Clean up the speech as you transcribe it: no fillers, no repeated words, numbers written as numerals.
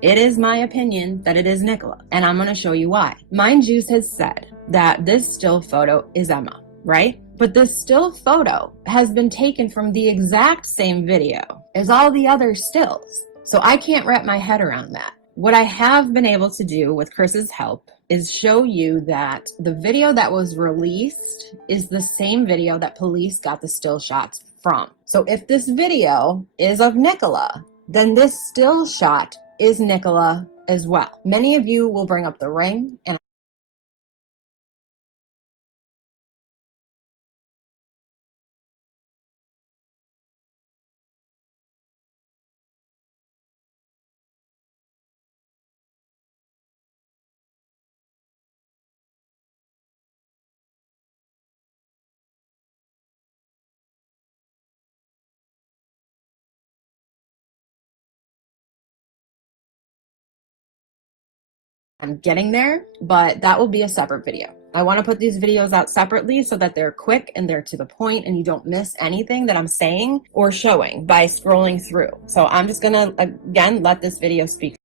It is my opinion that it is Nicola, and I'm going to show you why. Mind Juice has said that this still photo is Emma, right? But this still photo has been taken from the exact same video as all the other stills. So I can't wrap my head around that. What I have been able to do with Chris's help is show you that the video that was released is the same video that police got the still shots from. So if this video is of Nicola, then this still shot is Nicola as well. Many of you will bring up the ring, and I'm getting there, but that will be a separate video. I want to put these videos out separately so that they're quick and they're to the point and you don't miss anything that I'm saying or showing by scrolling through. So I'm just gonna, again, let this video speak